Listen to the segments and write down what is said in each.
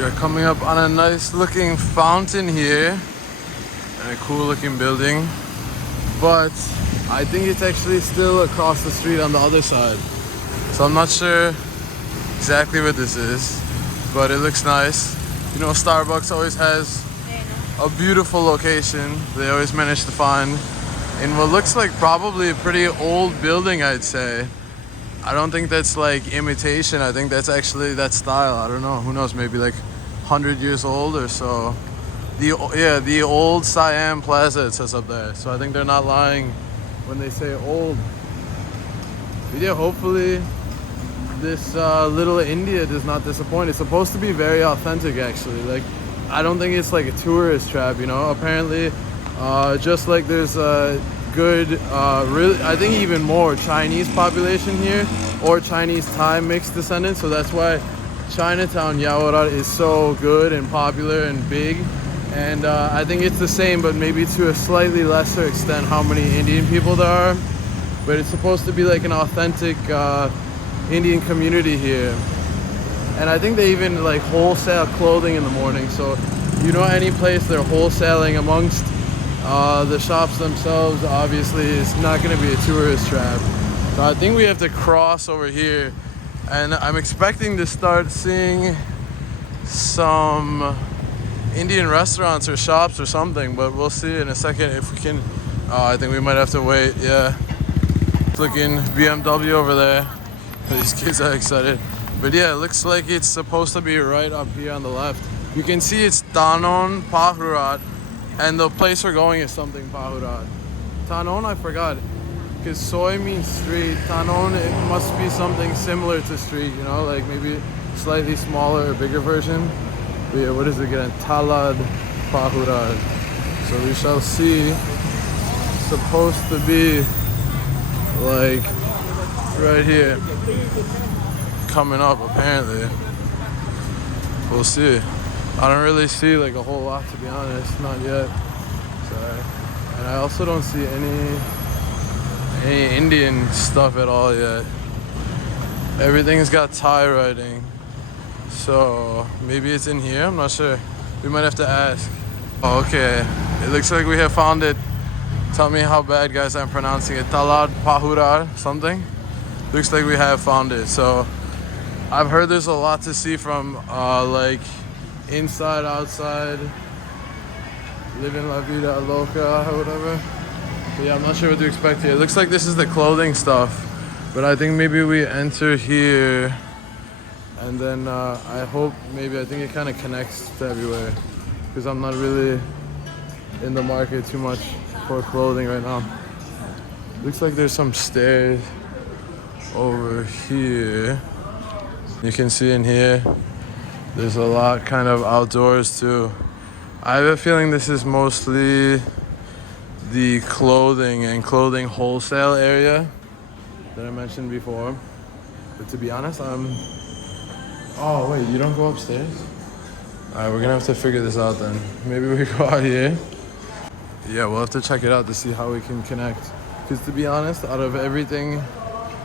We're coming up on a nice looking fountain here and a cool looking building, but I think it's actually still across the street on the other side. So I'm not sure exactly what this is, but it looks nice. You know, Starbucks always has a beautiful location. They always manage to find in what looks like probably a pretty old building, I'd say. I don't think that's like imitation. I think that's actually that style. I don't know. Who knows? Maybe like 100 years old or so. The old Siam Plaza, it says up there. So I think they're not lying when they say old. But yeah, hopefully this little India does not disappoint. It's supposed to be very authentic, actually. Like, I don't think it's like a tourist trap, you know. Apparently, just like there's a good, really, I think even more Chinese population here, or Chinese Thai mixed descendants. So that's why Chinatown Yaowarat is so good and popular and big. And I think it's the same, but maybe to a slightly lesser extent, how many Indian people there are. But it's supposed to be like an authentic Indian community here. And I think they even like wholesale clothing in the morning. So, you know, any place they're wholesaling amongst the shops themselves, obviously it's not going to be a tourist trap. So I think we have to cross over here, and I'm expecting to start seeing some Indian restaurants or shops or something, but we'll see in a second if we can. I think we might have to wait. Yeah, looking BMW over there. These kids are excited. But yeah, it looks like it's supposed to be right up here on the left. You can see it's Tanon Phahurad, and the place we're going is something Phahurad. Tanon, I forgot, because soy means street. Tanon, it must be something similar to street, you know, like maybe slightly smaller or bigger version. But yeah, what is it again? Talad Phahurad. So we shall see. It's supposed to be like right here, coming up apparently. We'll see. I don't really see like a whole lot, to be honest, not yet. Sorry. And I also don't see any Indian stuff at all yet. Everything's got Thai writing, so maybe it's in here. I'm not sure. We might have to ask. Oh, okay, it looks like we have found it. Tell me how bad, guys, I'm pronouncing it. Talad Phahurad something. Looks like we have found it. So I've heard there's a lot to see from like inside, outside, living la vida loca or whatever. But yeah, I'm not sure what to expect here. It looks like this is the clothing stuff, but I think maybe we enter here, and then I think it kind of connects to everywhere, because I'm not really in the market too much for clothing right now. Looks like there's some stairs over here. You can see in here there's a lot kind of outdoors too. I have a feeling this is mostly the clothing and clothing wholesale area that I mentioned before. But to be honest, oh wait, you don't go upstairs? Alright, we're gonna have to figure this out then. Maybe we go out here. Yeah, we'll have to check it out to see how we can connect. Because to be honest, out of everything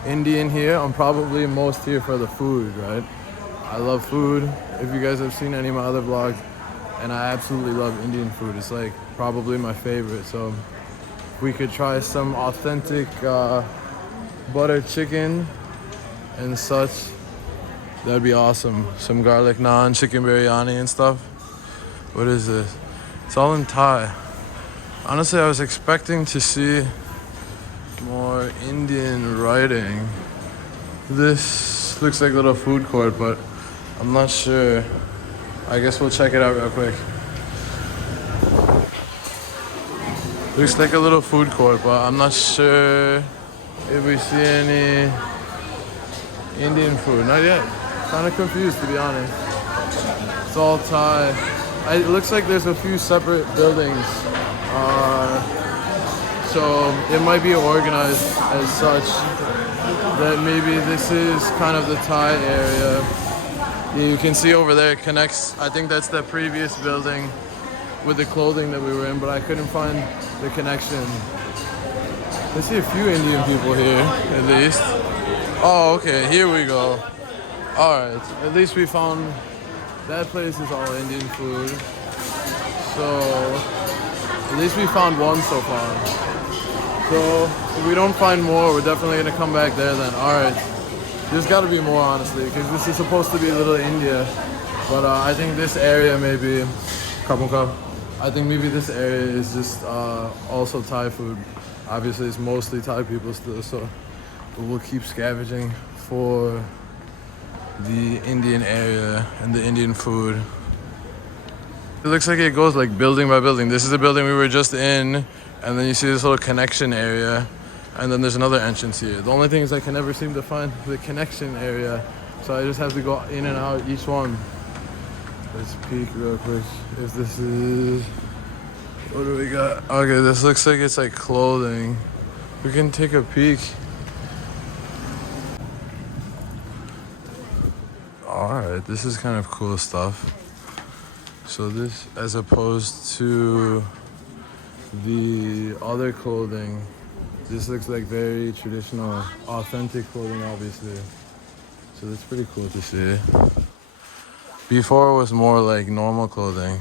Indian here, I'm probably most here for the food, right? I love food. If you guys have seen any of my other vlogs, and I absolutely love Indian food. It's like probably my favorite. So if we could try some authentic butter chicken and such, that'd be awesome. Some garlic naan, chicken biryani and stuff. What is this? It's all in Thai. Honestly, I was expecting to see more Indian writing. This looks like a little food court, but I'm not sure. I guess we'll check it out real quick. Looks like a little food court, but I'm not sure if we see any Indian food. Not yet. Kind of confused, to be honest. It's all Thai. It looks like there's a few separate buildings. So it might be organized as such, that maybe this is kind of the Thai area. You can see over there it connects. I think that's the previous building with the clothing that we were in, but I couldn't find the connection. I see a few Indian people here, at least. Oh, okay, here we go. All right, at least we found that place is all Indian food. So at least we found one so far. So if we don't find more, we're definitely gonna come back there then. All right, there's gotta be more honestly, because this is supposed to be Little India. But I think this area maybe, I think maybe this area is just also Thai food. Obviously it's mostly Thai people still, so we'll keep scavenging for the Indian area and the Indian food. It looks like it goes like building by building. This is the building we were just in, and then you see this little connection area, and then there's another entrance here. The only thing is I can never seem to find the connection area, so I just have to go in and out each one. Let's peek real quick if this is, what do we got? Okay, this looks like it's like clothing. We can take a peek. Alright, this is kind of cool stuff. So this, as opposed to the other clothing, this looks like very traditional, authentic clothing obviously. So that's pretty cool to see. Before it was more like normal clothing.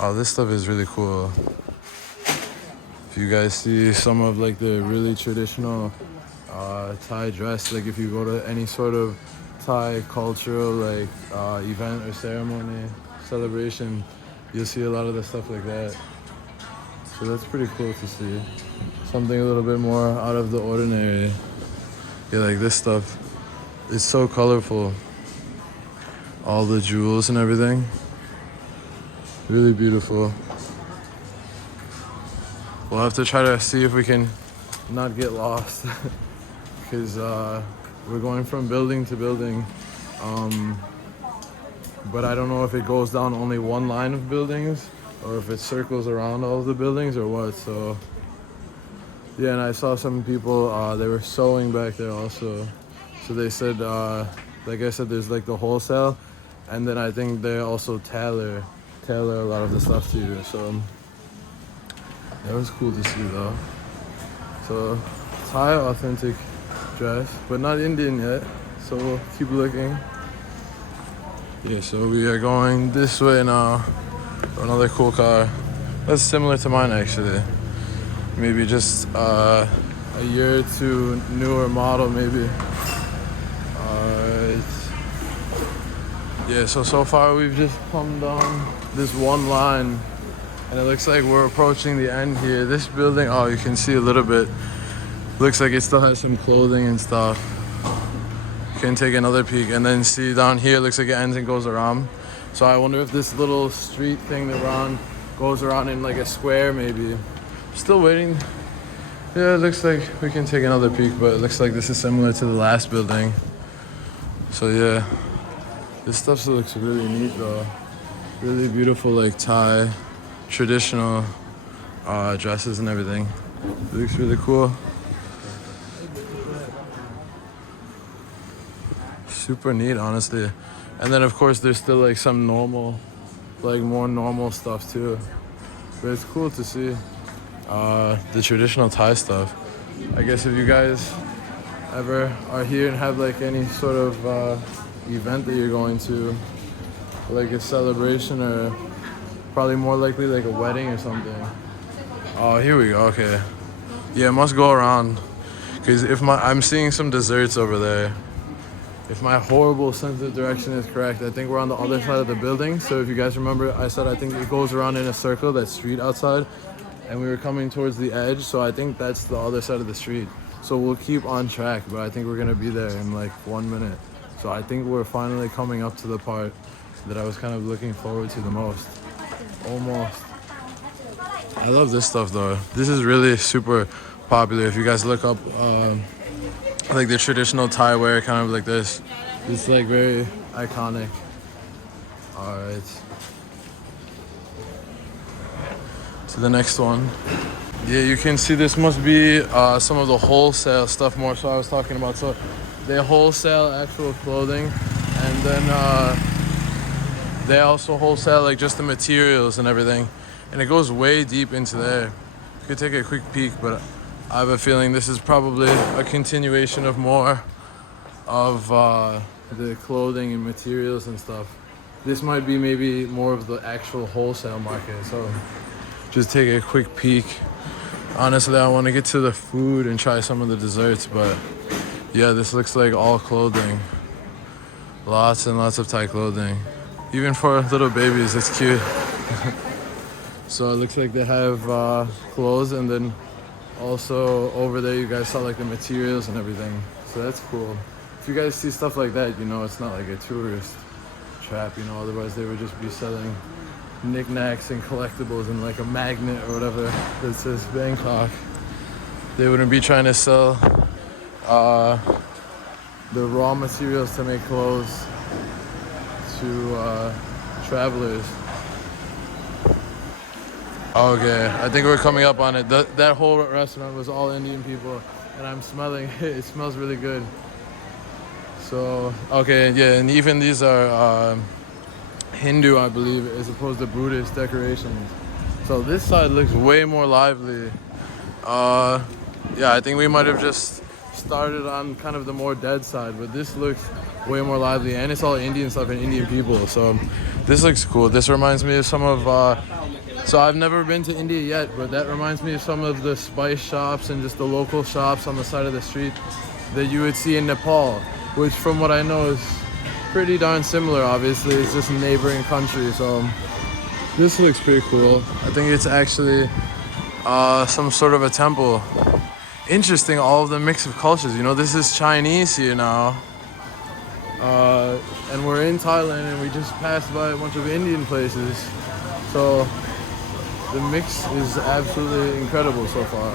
Oh, this stuff is really cool. If you guys see some of like the really traditional Thai dress, like if you go to any sort of Thai cultural like event or ceremony, celebration, you'll see a lot of the stuff like that. So that's pretty cool to see. Something a little bit more out of the ordinary. Yeah, like this stuff. It's so colorful. All the jewels and everything. Really beautiful. We'll have to try to see if we can not get lost. Because we're going from building to building. But I don't know if it goes down only one line of buildings or if it circles around all of the buildings or what. So yeah, and I saw some people, they were sewing back there also. So they said, like I said, there's like the wholesale, and then I think they also tailor a lot of the stuff too. So that was cool to see though. So Thai authentic dress, but not Indian yet. So we'll keep looking. Yeah, so we are going this way now. Another cool car. That's similar to mine actually. Maybe just a year or two newer model maybe. Alright. Yeah, so far we've just come down this one line, and it looks like we're approaching the end here. This building, oh, you can see a little bit. Looks like it still has some clothing and stuff. You can take another peek and then see down here, looks like it ends and goes around. So I wonder if this little street thing that we're on goes around in like a square maybe. Still waiting. Yeah, it looks like we can take another peek, but it looks like this is similar to the last building. So yeah, this stuff looks really neat though. Really beautiful like Thai traditional dresses and everything. It looks really cool. Super neat, honestly. And then of course there's still like some normal, like more normal stuff too. But it's cool to see the traditional Thai stuff. I guess if you guys ever are here and have like any sort of event that you're going to, like a celebration or probably more likely like a wedding or something. Oh, here we go, okay. Yeah, it must go around. Because if I'm seeing some desserts over there. If my horrible sense of direction is correct, I think we're on the other side of the building. So if you guys remember, I said I think it goes around in a circle, that street outside. And we were coming towards the edge, so I think that's the other side of the street. So we'll keep on track, but I think we're gonna be there in like 1 minute. So I think we're finally coming up to the part that I was kind of looking forward to the most. Almost. I love this stuff though. This is really super popular. If you guys look up like the traditional Thai wear, kind of like this. It's like very iconic. Alright. To the next one. Yeah, you can see this must be some of the wholesale stuff more so I was talking about. So they wholesale actual clothing, and then they also wholesale like just the materials and everything. And it goes way deep into there. You could take a quick peek, but I have a feeling this is probably a continuation of more of the clothing and materials and stuff. this might be maybe more of the actual wholesale market. So just take a quick peek. Honestly, I want to get to the food and try some of the desserts, but yeah, this looks like all clothing. Lots and lots of Thai clothing. Even for little babies, it's cute. So it looks like they have clothes, and then also over there you guys saw like the materials and everything. So that's cool. If you guys see stuff like that, you know it's not like a tourist trap, you know, otherwise they would just be selling knickknacks and collectibles and like a magnet or whatever that says Bangkok. They wouldn't be trying to sell the raw materials to make clothes to travelers. Okay, I think we're coming up on it. That whole restaurant was all Indian people, and I'm smelling it. It smells really good. So, okay, yeah, and even these are Hindu, I believe, as opposed to Buddhist decorations. So this side looks way more lively. Yeah, I think we might have just started on kind of the more dead side, but this looks way more lively, and it's all Indian stuff and Indian people. So this looks cool. This reminds me of some of so I've never been to India yet, but that reminds me of some of the spice shops and just the local shops on the side of the street that you would see in Nepal, which from what I know is pretty darn similar. Obviously, it's just a neighboring country. So this looks pretty cool. I think it's actually some sort of a temple. Interesting, all of the mix of cultures. You know, this is Chinese here now. And we're in Thailand, and we just passed by a bunch of Indian places. So the mix is absolutely incredible so far.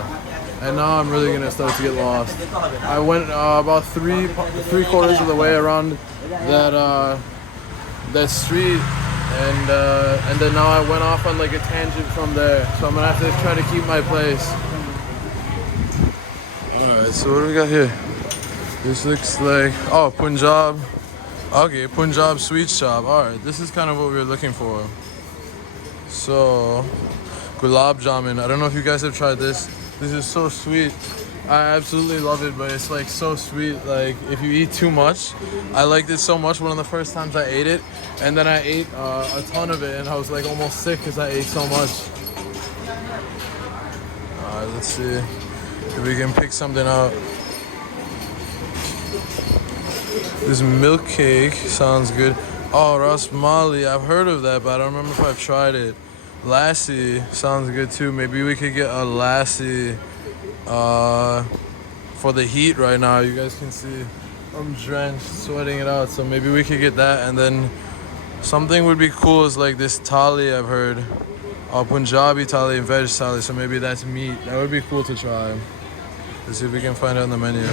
And now I'm really gonna start to get lost. I went about three quarters of the way around that street, and then now I went off on like a tangent from there. So I'm gonna have to try to keep my place. Alright, so what do we got here? This looks like, oh, Punjab. Okay, Punjab sweet shop. Alright, this is kind of what we were looking for. So, gulab jamun. I don't know if you guys have tried this. This is so sweet. I absolutely love it, but it's like so sweet. Like if you eat too much, I liked it so much one of the first times I ate it, and then I ate a ton of it, and I was like almost sick because I ate so much. Alright, let's see if we can pick something out. This milk cake sounds good. Oh, Ras Mali, I've heard of that, but I don't remember if I've tried it. Lassi sounds good too. Maybe we could get a lassi for the heat right now. You guys can see I'm drenched, sweating it out. So maybe we could get that, and then something would be cool is like this thali I've heard. Punjabi thali and veg thali. So maybe that's meat. That would be cool to try. Let's see if we can find it on the menu.